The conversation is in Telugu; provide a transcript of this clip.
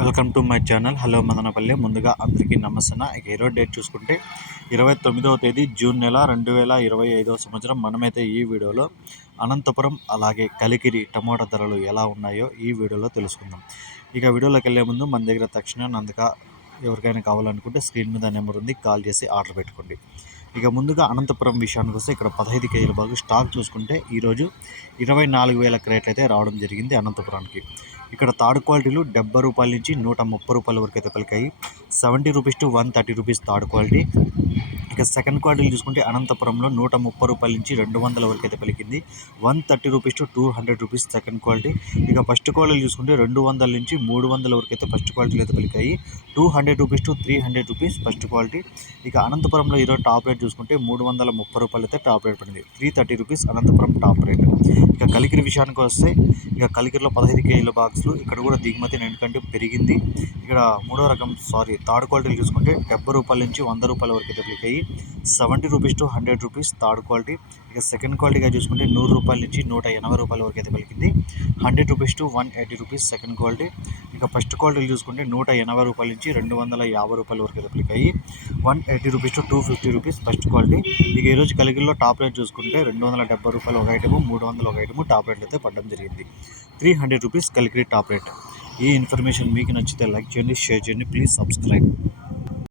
Welcome to my channel. Hello Madanapalle. ముందుగా అందరికీ నమస్తే ఇక ఈరోజు డేట్ చూసుకుంటే ఇరవై తొమ్మిదవ తేదీ జూన్ నెల రెండు వేల ఇరవై ఐదవ సంవత్సరం. మనమైతే ఈ వీడియోలో అనంతపురం అలాగే కలికిరి టమోటా ధరలు ఎలా ఉన్నాయో ఈ వీడియోలో తెలుసుకుందాం. ఇక వీడియోలోకి వెళ్ళే ముందు మన దగ్గర తక్షణ నందుక ఎవరికైనా కావాలనుకుంటే స్క్రీన్ మీద నెంబర్ ఉంది. కాల్ చేసి ఆర్డర్ పెట్టుకోండి. ఇక ముందుగా అనంతపురం విషయానికి వస్తే ఇక్కడ పదహైదు కేజీల బాగు స్టాక్ చూసుకుంటే ఈరోజు ఇరవై నాలుగు వేల క్రేట్లు అయితే రావడం జరిగింది అనంతపురానికి. ఇక్కడ థర్డ్ క్వాలిటీలు డెబ్బై రూపాయల నుంచి నూట ముప్పై రూపాయల వరకు అయితే పలికాయి. Seventy rupees to one thirty rupees third quality. ఇక సెకండ్ క్వార్టర్లు చూసుకుంటే అనంతపురంలో నూట ముప్పై రూపాయల నుంచి రెండు వందల వరకు అయితే పలికింది. One thirty rupees to two hundred rupees second quality ఇక ఫస్ట్ క్వాలిటీ చూసుకుంటే రెండు వందల నుంచి మూడు వందల వరకు అయితే ఫస్ట్ క్వాలిటీలు అయితే పలికాయి. Two hundred rupees to three hundred rupees first quality ఇక అనంతపురంలో ఈరోజు టాప్ రేట్ చూసుకుంటే మూడు వందల ముప్పై రూపాయలు అయితే టాప్ రేట్ పడింది. Three thirty rupees Anantapur top rate. ఇక కలికిరి విషయానికి వస్తే ఇక కలికిరిలో పదహైదు కేజీల బాక్సులు ఇక్కడ కూడా దిగుమతి ఎందుకంటే పెరిగింది. ఇక్కడ మూడో రకం సారీ థర్డ్ క్వాలిటీలు చూసుకుంటే డెబ్బై రూపాయల నుంచి వంద రూపాయల వరకు అయితే పలికాయి seventy rupees to hundred rupees third quality. ఇక సెకండ్ క్వాలిటీగా చూసుకుంటే నూరు రూపాయల నుంచి నూట ఎనభై రూపాయల వరకు అయితే పలికింది hundred rupees to one eighty rupees second quality. ఇక ఫస్ట్ క్వాలిటీలు చూసుకుంటే నూట ఎనభై రూపాయల నుంచి రెండు వందల యాభై రూపాయల వరకు అయితే పలికాయి one eighty rupees to two fifty rupees first quality. ఇక ఈరోజు కలిగిరిలో టాప్ రేట్ చూసుకుంటే రెండు వందల డెబ్బై రూపాయలు ఒక ఐటము మూడు వందల ఒక ఐటము టాప్ రేట్ అయితే పడడం జరిగింది. Three hundred rupees Kaligiri top rate. ఈ ఇన్ఫర్మేషన్ మీకు నచ్చితే లైక్ చేయండి షేర్ చేయండి ప్లీజ్ సబ్స్క్రైబ్.